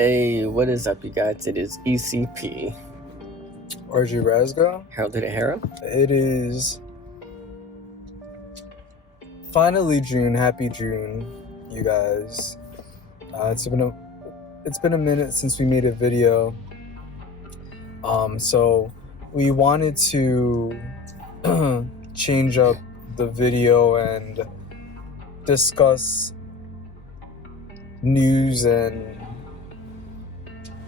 Hey, what is up, you guys? It is ECP. RG Razgo. Harold Hera. It is finally June. Happy June, you guys. It's been a minute since we made a video. So we wanted to change up the video and discuss news and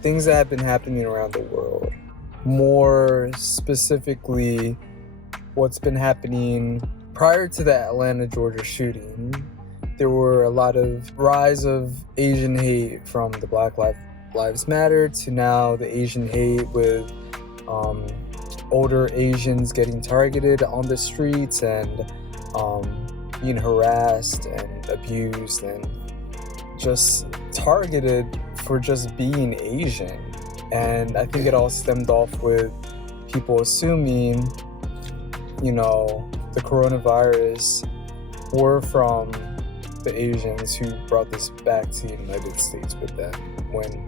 things that have been happening around the world. More specifically, what's been happening prior to the Atlanta, Georgia shooting. There were a lot of rise of Asian hate, from the Black Lives Matter to now the Asian hate with older Asians getting targeted on the streets and being harassed and abused and just targeted for just being Asian. And I think it all stemmed off with people assuming, the coronavirus were from the Asians who brought this back to the United States with them, when in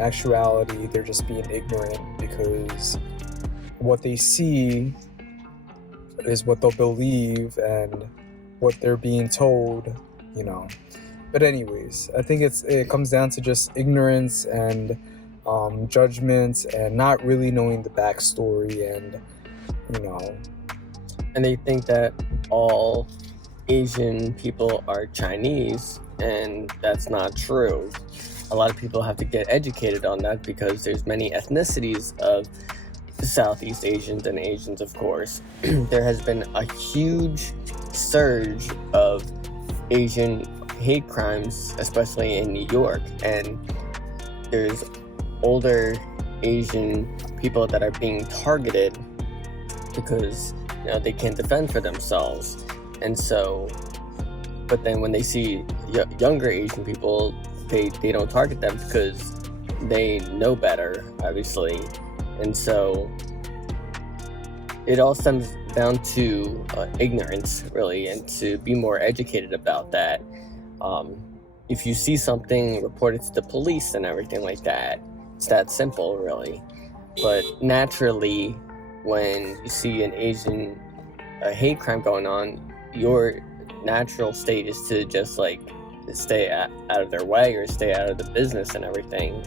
actuality they're just being ignorant, because what they see is what they'll believe and what they're being told, But anyways, I think it comes down to just ignorance and judgment and not really knowing the backstory and And they think that all Asian people are Chinese, and that's not true. A lot of people have to get educated on that because there's many ethnicities of Southeast Asians and Asians, of course. There has been a huge surge of Asian hate crimes, especially in New York, and there's older Asian people that are being targeted because they can't defend for themselves. And so, but then when they see younger Asian people, they don't target them because they know better, obviously. And so it all stems down to ignorance, really, and to be more educated about that. If you see something, report it to the police and everything like that. It's that simple, really. But naturally, when you see an Asian hate crime going on, your natural state is to just stay out of their way or stay out of the business and everything.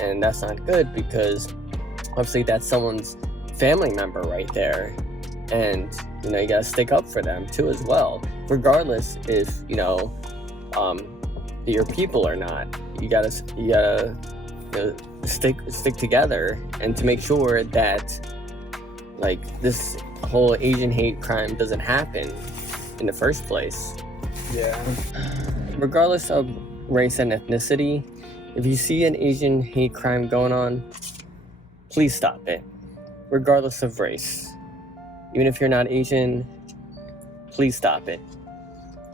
And that's not good, because obviously that's someone's family member right there. And, you gotta stick up for them too as well, regardless if, your people or not. You gotta stick together, and to make sure that this whole Asian hate crime doesn't happen in the first place. Yeah. Regardless of race and ethnicity, if you see an Asian hate crime going on, please stop it, regardless of race. Even if you're not Asian, please stop it.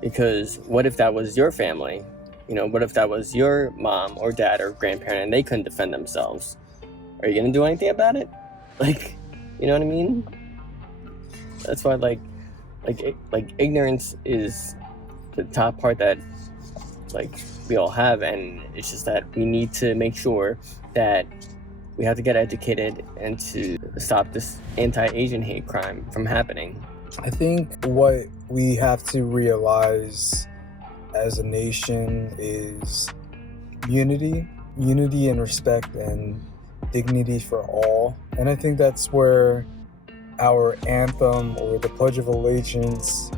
Because what if that was your family? What if that was your mom or dad or grandparent and they couldn't defend themselves? Are you gonna do anything about it? You know what I mean? That's why ignorance is the top part that we all have, and it's just that we need to make sure that we have to get educated and to stop this anti-Asian hate crime from happening. I think what we have to realize as a nation is unity and respect and dignity for all. And I think that's where our anthem, or the Pledge of Allegiance,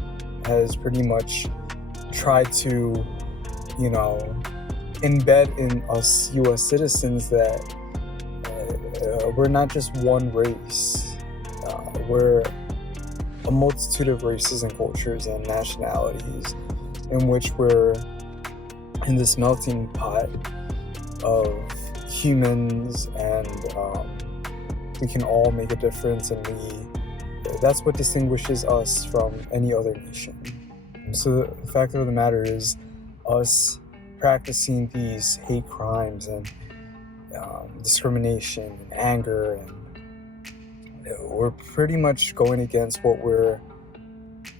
has pretty much tried to, embed in us U.S. citizens that we're not just one race. We're a multitude of races and cultures and nationalities, in which we're in this melting pot of humans, and we can all make a difference, and that's what distinguishes us from any other nation. So the fact of the matter is, us practicing these hate crimes and discrimination and anger, and we're pretty much going against what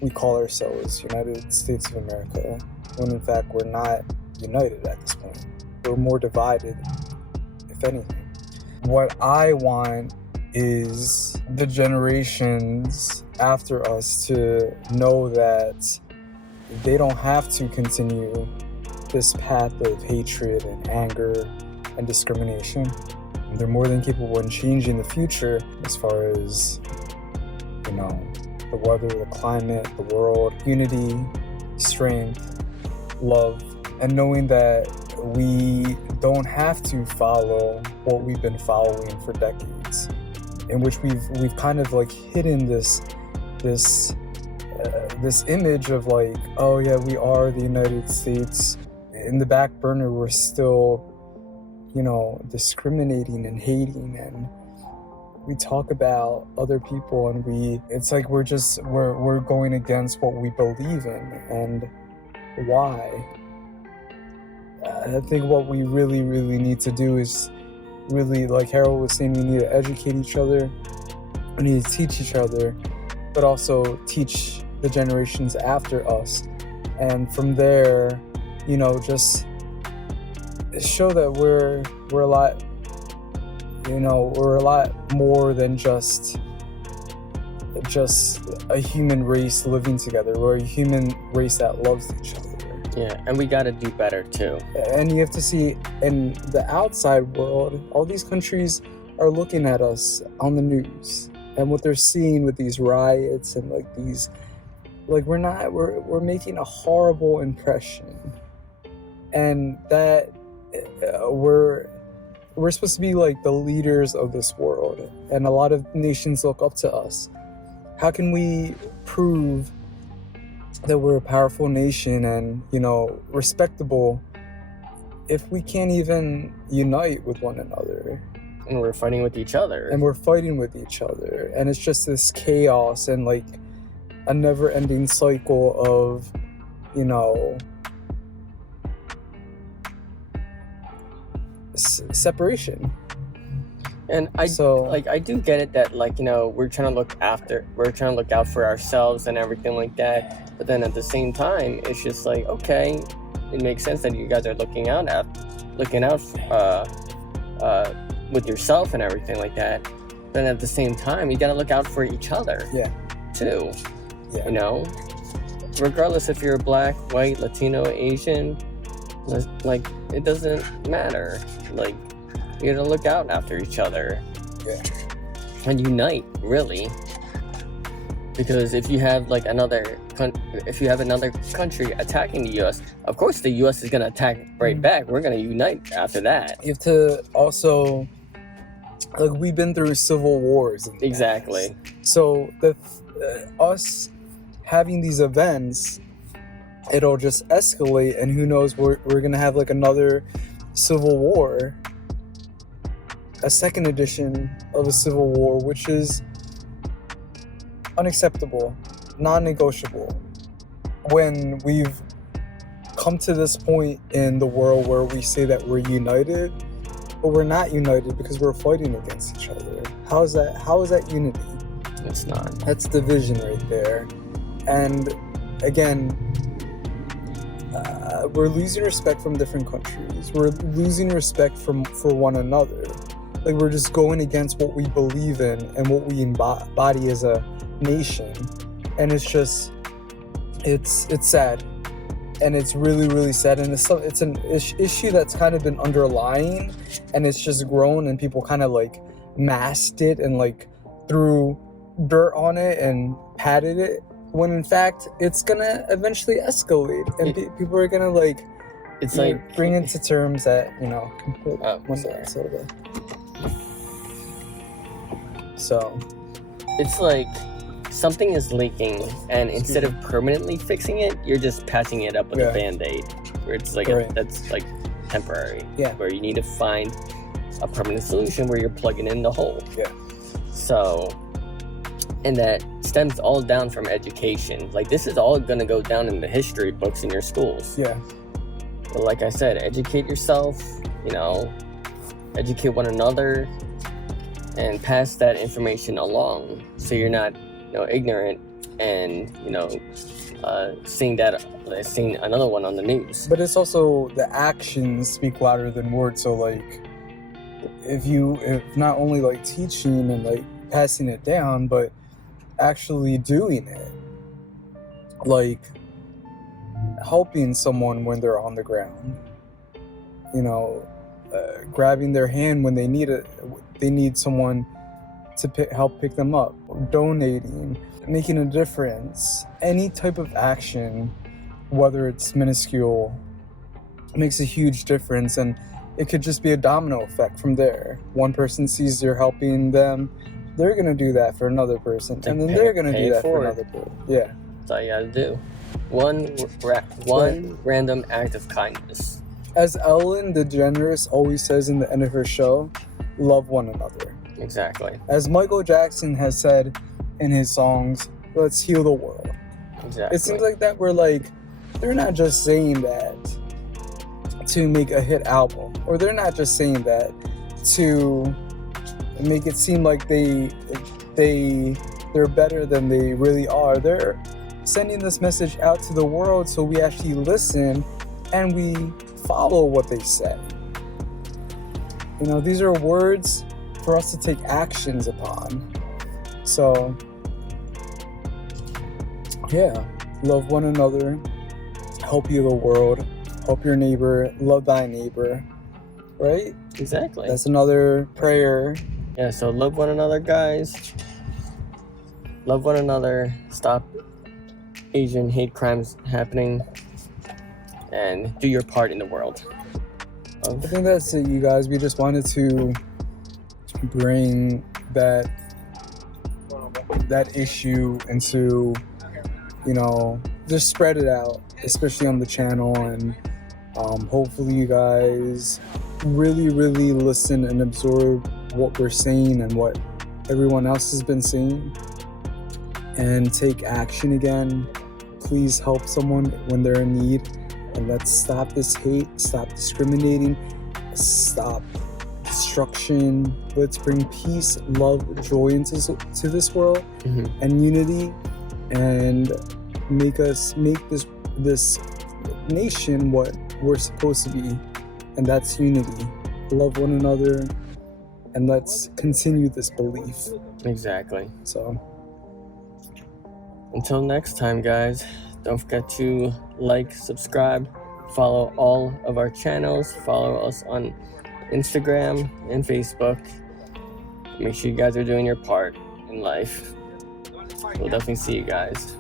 we call ourselves United States of America, when in fact we're not united at this point. We're more divided if anything. What I want is the generations after us to know that they don't have to continue this path of hatred and anger and discrimination. They're more than capable in changing the future as far as, you know, the weather, the climate, the world, unity, strength, love, and knowing that we don't have to follow what we've been following for decades, in which we've kind of like hidden this image of like, oh yeah, we are the United States. In the back burner, we're still, you know, discriminating and hating, and we talk about other people, and it's like we're going against what we believe in. And why? I think what we really need to do is really, like Harold was saying, we need to educate each other, we need to teach each other, but also teach the generations after us. And from there, you know, just show that we're a lot, you know, we're a lot more than just a human race living together. We're a human race that loves each other. Yeah, and we gotta do better too. And you have to see, in the outside world, all these countries are looking at us on the news, and what they're seeing with these riots and like these, like we're making a horrible impression, and that we're supposed to be like the leaders of this world, and a lot of nations look up to us. How can we prove that we're a powerful nation and, you know, respectable if we can't even unite with one another? And we're fighting with each other. And it's just this chaos and like a never-ending cycle of, you know, separation. And I do get it that, like, you know, we're trying to look out for ourselves and everything like that. But then at the same time, it's just like, okay, it makes sense that you guys are looking out with yourself and everything like that. But at the same time, you gotta look out for each other. Yeah. Too. Yeah. You know, regardless if you're black, white, Latino, Asian, like, it doesn't matter. Like, you gotta look out after each other. Yeah. And unite, really. Because if you have like another country attacking the U.S., of course the U.S. is gonna attack right back. We're gonna unite after that. You have to also, like, we've been through civil wars. Exactly. So us having these events, it'll just escalate, and who knows, we're gonna have like another civil war, a second edition of a civil war, which is unacceptable, non-negotiable. When we've come to this point in the world where we say that we're united, but we're not united because we're fighting against each other. How is that unity? It's not. That's division right there. And again, we're losing respect from different countries. We're losing respect for one another. Like, we're just going against what we believe in and what we embody as a nation. And it's just, it's sad. And it's really sad. And it's an issue that's kind of been underlying, and it's just grown, and people kind of like masked it and like threw dirt on it and patted it, when in fact it's gonna eventually escalate, and people are gonna like, it's like bring into terms that, you know, so it's like something is leaking, and instead of permanently fixing it, you're just patching it up with a band-aid, where it's like that's like temporary. Yeah. Where you need to find a permanent solution where you're plugging in the hole. Yeah. So, and that stems all down from education. Like, this is all gonna go down in the history books in your schools. Yeah. But like I said, educate yourself, you know, educate one another, and pass that information along, so you're not, you know, ignorant and, you know, seeing another one on the news. But it's also the actions speak louder than words. So like, if not only like teaching and like passing it down, but actually doing it, like helping someone when they're on the ground, grabbing their hand when they need someone to help pick them up, donating, making a difference. Any type of action, whether it's minuscule, makes a huge difference, and it could just be a domino effect from there. One person sees you're helping them, they're gonna do that for another person, and then they're gonna do that for another person. Yeah, that's all you gotta do. One random act of kindness. As Ellen DeGeneres always says in the end of her show, love one another. Exactly. As Michael Jackson has said in his songs, let's heal the world. Exactly. It seems like that they're not just saying that to make a hit album, or they're not just saying that to make it seem like they're better than they really are. They're sending this message out to the world so we actually listen and we follow what they say. These are words for us to take actions upon. So yeah, love one another, help heal the world, help your neighbor, love thy neighbor, right? Exactly. That's another prayer. Yeah, so love one another, guys. Love one another. Stop Asian hate crimes happening, and do your part in the world. I think that's it, you guys. We just wanted to bring that issue into, just spread it out, especially on the channel, and hopefully you guys really, really listen and absorb what we're saying and what everyone else has been saying, and take action again. Please help someone when they're in need, and let's stop this hate, stop discriminating, stop destruction. Let's bring peace, love, joy into this world, and unity, and make this nation what we're supposed to be, and that's unity. Love one another, and let's continue this belief. Exactly. So until next time, guys, don't forget to like, subscribe, follow all of our channels, follow us on Instagram and Facebook. Make sure you guys are doing your part in life. We'll definitely see you guys.